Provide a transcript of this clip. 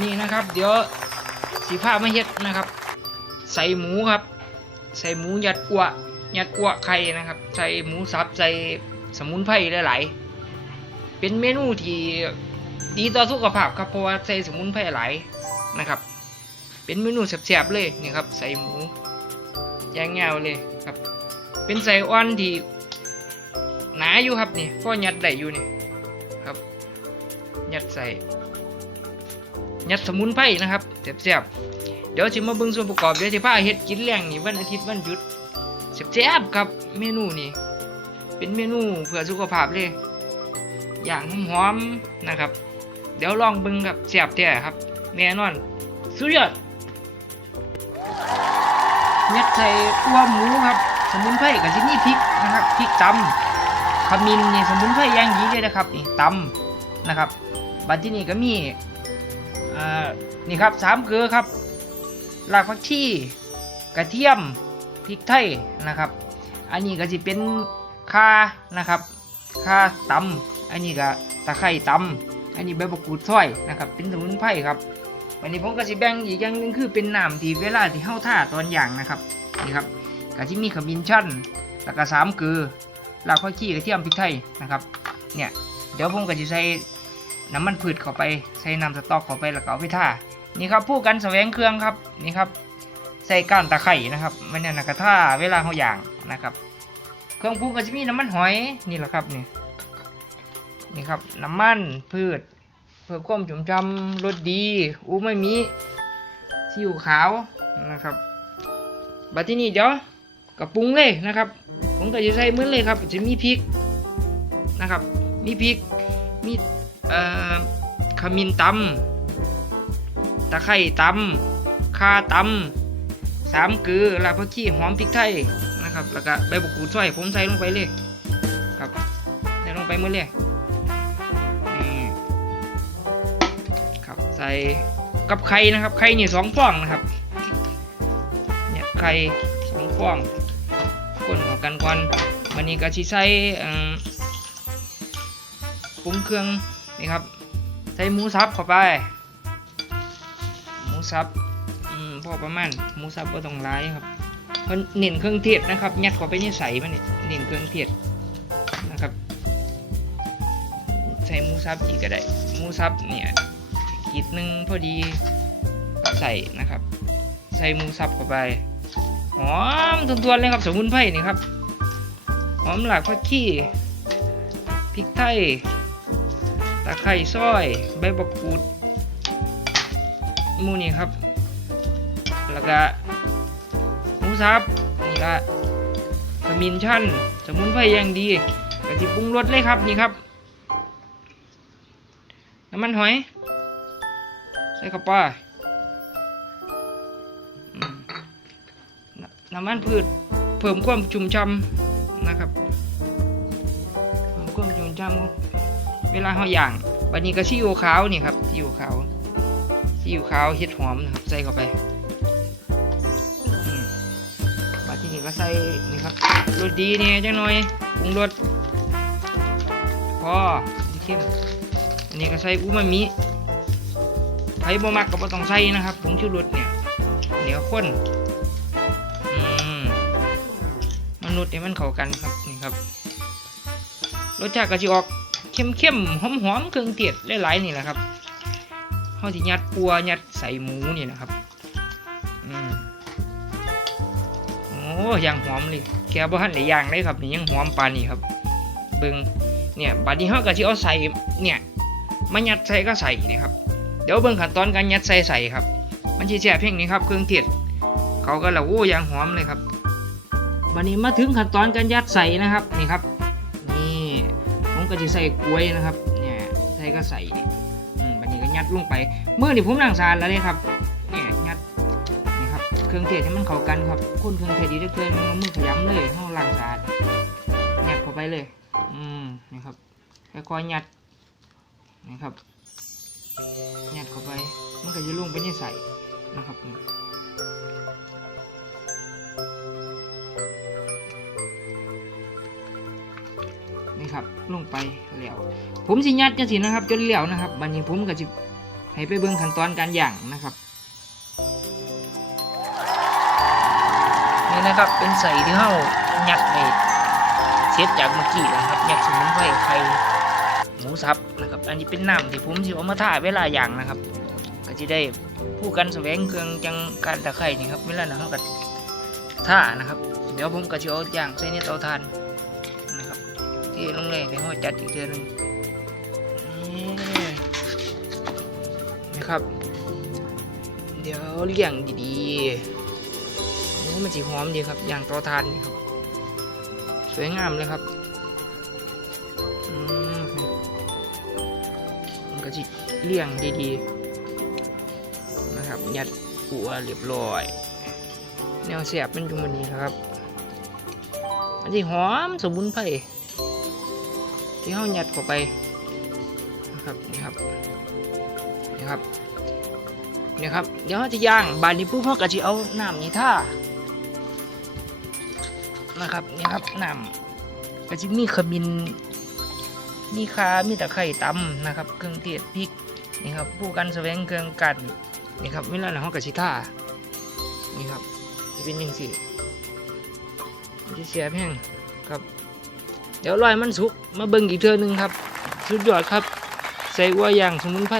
นี่นะครับ เดี๋ยวสีผ้าไมาเฮ็ดนะครับ ใส่หมูครับ ใส่หมูยัดกัวยัดกัวไข่นะครับ ใส่หมูสับใส่สมุนไพรหลายๆ เป็นเมนูที่ดีต่อสุขภาพครับเพราะว่าใส่สมุนไพรหลายนะครับ เป็นเมนูแซ่บๆเลยนี่ครับ ใส่หมูย่างเงาเลยครับ เป็นใส่อ่อนที่หนาอยู่ครับนี่พ่อยัดได้อยู่นี่ครับ ยัดใส่ ยัดสมุนไพรนะครับแซ่บๆเดี๋ยวจะมาเบิ่งส่วนประกอบเดี๋ยวจะพาเฮ็ดกินแรงนี่วันอาทิตย์วันหยุดแซ่บๆครับเมนูนี่เป็นเมนูเพื่อสุขภาพเลยอย่างหอมๆนะครับ เดี๋ยวลองเบิ่งครับแซ่บแท้ครับแน่นอนสุดยอดยัดใส่ตัวหมูครับ สมุนไพรกับที่นี่พริกนะครับพริกตำขมิ้นนี่สมุนไพรย่างดีเลยนะครับนี่ตำนะครับบัดที่นี่ก็มี อ่านี่ครับสามเกลือครับรากผักชีกระเทียมพริกไทยนะครับ อันนี้ก็จะเป็นข่านะครับข่าตำอันนี้ก็ตะไคร่ตำอันนี้ใบมะกรูดซอยนะครับ เป็นสมุนไพรครับวันนี้ผมก็จะแบ่งอีกอย่างหนึงคือเป็นน้ำที่เวลาที่เฮาท่าตอนอย่างนะครับนี่ครับก็จะมีขมิ้นชันแล้วก็สามเกลือรากผักชีกระเทียมพริกไทยนะครับเนี่ยเดี๋ยวผมก็จะใส่ น้ำมันพืชเข้าไปใส่น้ำสต๊อกเข้าไปแล้วก็เอาไปท่านี่ครับผู้กันแสวงเครื่องครับนี่ครับใส่ก้านตะไคร่นะครับไม่นั่นนะกระท่าเวลาเขาอย่างนะครับ เครื่องปรุงก็จะมีน้ำมันหอยนี่แหละครับนี่นี่ครับน้ำมันพืชเพื่อความจุ่มจำรสดีอูไม่มีซีอิ๊วขาวนะครับบัดที่นี่เดี๋ยวกับปรุงเลยนะครับ ผมก็จะใส่มื้อเลยครับจะมีพริกนะครับ มีพริกมี เอ่อขมิ้นตำตะไคร่ตำข่าตำสามเกลือรากผักชีหอมพริกไทยนะครับ แล้วก็ใบมะกรูดซอยผมใส่ลงไปเลยครับใส่ลงไปหมดเลยครับใส่กับไข่นะครับไข่นี่สองฟองนะครับเนี่ยไข่สองฟองคนเข้ากันก่อนวันนี้ก็ชิใส่ปรุงเครื่อง นี่ครับ ใส่หมูสับเข้าไป หมูสับอืมพอประมาณหมูสับก็ต้องร้ายครับเพราะเน้นเครื่องเทศนะครับยัดเข้าไปในใส่มันนี่เน้นเครื่องเทศนะครับ ใส่หมูสับอีกก็ได้หมูสับเนี่ยกีดหนึ่งพอดีใส่นะครับ ใส่หมูสับเข้าไปหอมทวนๆเลยครับสมุนไพรนี่ครับหอมหลากผักชีพริกไทย ตะไคร่ซอย ใบบักกูดมูนี่ครับ แล้วก็หมูสับนี่ละขมิ้นชั่นสมุนไพรอย่างดีกะทิปรุงรสเลยครับนี่ครับน้ำมันหอย ใส่เข้าไปน้ำน้ำมันพืชเพิ่มความชุ่มช่ำนะครับเพิ่มความชุ่มช่ำ เวลาเขาย่างวันนี้ก็ซีอิ๊วขาวนี่ครับซีอิ๊วขาวซีอิ๊วขาวเห็ดหอมนะครับใส่เข้าไปบัดที่นี้ก็ใส่นี่ครับรสดีเนี่ยจังหน่อยปรุงรสพอสิเข้มอันนี้ก็ใส่อูมามิไผบ่มักก็บ่ต้องใส่นะครับผงชูรสเนี่ยเหนียวข้นอืมมนุษย์เนี่ยมันเข้ากันครับนี่ครับรสชาติก็จะออก เข้มเข้มหอมหอมๆเครื่องเทศหลายๆนี่แหละครับเขาที่ยัดปัวยัดใส่หมูนี่นะครับอืมโอ้ยังหอมเลยแกบ่ทันได้ย่างเลยครับนี่ยังหอมปานนี้ครับ เบิ่งเนี่ยบัดนี้เฮาก็สิเอาใส่เนี่ยมายัดใส่ก็ใส่นี่ครับ เดี๋ยวเบิ่งขั้นตอนการยัดใส่ใส่ครับ มันสิแซ่บเพียงนี้ครับเครื่องเทศเขาก็ละโอ้ยังหอมเลยครับบัดนี้มาถึงขั้นตอนการยัดใส่นะครับนี่ครับ ก็จะใส่กล้วยนะครับเนี่ยใส่ก็ใส่นี่อืมบันนี้ก็ยัดลงไปเมื่อนี่ผมล้างสารแล้วเนี่ยครับเนี่ยยัดนี่ครับเครื่องเทศให้มันเข้ากันครับคนเครื่องเทศดีเกินมันมือขยำเลยห้าล้างสารยัดเข้าไปเลย อืมนี่ครับค่อยๆยัดนี่ครับยัดเข้าไปมันก็จะลงไปในใส่นะครับ ครับลงไปแล้วผมสิยัดจังสินะครับจนเหลวนะครับบัดนี้ผมก็สิให้ไปเบิ่งขั้นตอนการย่างนะครับนี่นะครับเป็นใส่ที่เฮายัดไปเซตจากเมื่อกี้นะครับยัดสมุนไพรไข่หมูสับนะครับ อันนี้เป็นน้ำที่ผมสิเอามาท่าเวลาย่างนะครับ ก็จะได้ผู้กันแสวงเครื่องจังการตะไคร่นี่ครับเวลานั้นเขาก็ท่านะครับ เดี๋ยวผมก็จะเอาย่างใส่ในเตาถ่าน ที่ลงเลยเดี๋ยวเราจัดอีกเดือนหนึงนะครับ เดี๋ยวเลี้ยงดีๆโอ้มันสีหอมดีครับ อย่างต่อทานครับ สวยงามเลยครับมันก็จะเลี่ยงดีๆนะครับยัดหัวเรียบร้อย แนวเสียบมันอยู่มันนี้ครับ มันจะหอมสมุนไพร ที่เขายัดเข้าไปนะครับนี่ครับนี่ครับนี่ครับเดี๋ยวเราจะย่างบานนี้ปุ๊บเราก็จะเอาน้ำนี่ท่านะครับนี่ครับน้ำก็จะมีขมิ้นมีคามีตะไคร่ตำนะครับ เครื่องเทศพริกนี่ครับผู้กันแสวงเครื่องกันนี่ครับเวลาเราก็จะท่านี่ครับจะเป็นยังสิมันจะเสียแห้งครับ เดี๋ยวลอยมันสุกมาเบิ่งอีกเทื่อหนึงครับ สุดยอดครับ ใส่วัวอย่างสมุนไพร